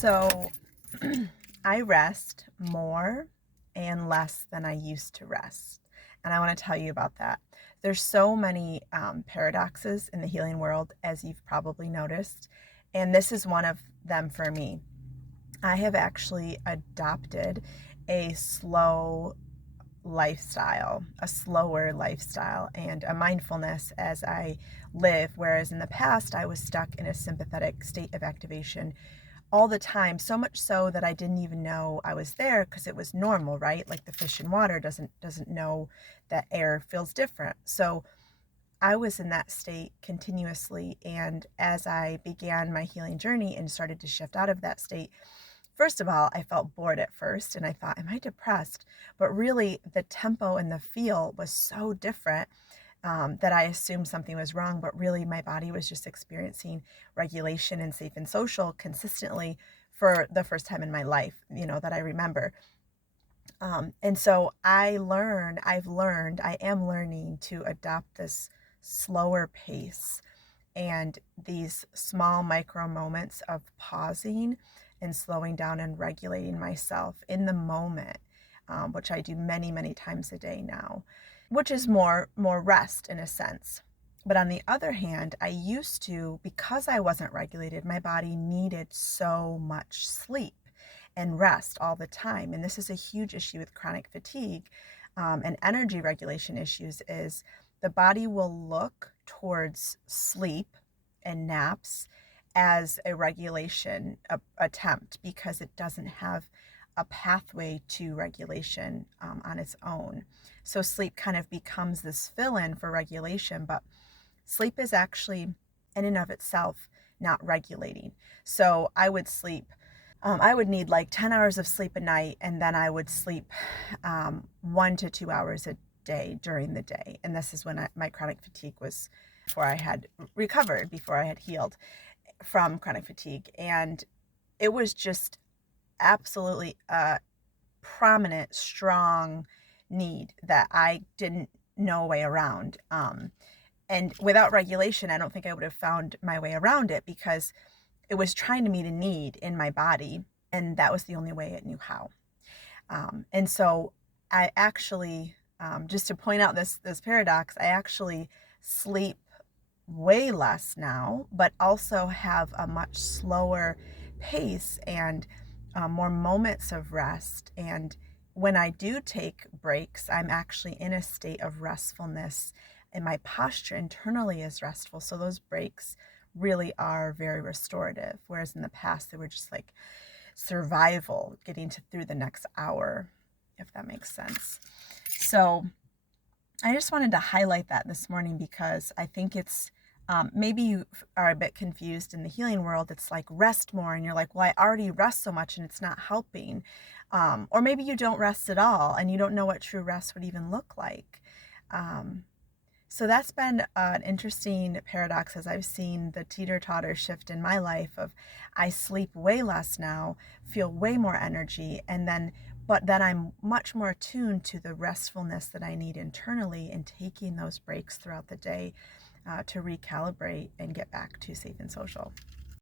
So I rest more and less than I used to rest. And I want to tell you about that. There's so many paradoxes in the healing world, as you've probably noticed. And this is one of them for me. I have actually adopted a slower lifestyle, and a mindfulness as I live. Whereas in the past, I was stuck in a sympathetic state of activation all the time, so much so that I didn't even know I was there because it was normal, right? Like the fish in water doesn't know that air feels different. So I was in that state continuously, and as I began my healing journey and started to shift out of that state, first of all, I felt bored at first and I thought, am I depressed? But really, the tempo and the feel was so different that I assumed something was wrong, but really my body was just experiencing regulation and safe and social consistently for the first time in my life, that I remember. And so I am learning to adopt this slower pace and these small micro moments of pausing and slowing down and regulating myself in the moment, which I do many, many times a day now, which is more rest in a sense. But on the other hand, I used to, because I wasn't regulated, my body needed so much sleep and rest all the time. And this is a huge issue with chronic fatigue and energy regulation issues, is the body will look towards sleep and naps as a regulation attempt because it doesn't have a pathway to regulation on its own. So sleep kind of becomes this fill-in for regulation, but sleep is actually in and of itself not regulating. So I would need like 10 hours of sleep a night, and then I would sleep 1 to 2 hours a day during the day. And this is when my chronic fatigue was before I had recovered, before I had healed from chronic fatigue. And it was just absolutely a prominent, strong need that I didn't know a way around. And without regulation, I don't think I would have found my way around it because it was trying to meet a need in my body, and that was the only way it knew how. And so I actually, just to point out this paradox, I actually sleep way less now, but also have a much slower pace and more moments of rest. And when I do take breaks, I'm actually in a state of restfulness, and my posture internally is restful. So those breaks really are very restorative. Whereas in the past, they were just like survival, getting through the next hour, if that makes sense. So I just wanted to highlight that this morning because I think it's maybe you are a bit confused in the healing world. It's like rest more, and you're like, well, I already rest so much and it's not helping. Or maybe you don't rest at all and you don't know what true rest would even look like. So that's been an interesting paradox as I've seen the teeter-totter shift in my life of I sleep way less now, feel way more energy, but then I'm much more attuned to the restfulness that I need internally and taking those breaks throughout the day to recalibrate and get back to safe and social.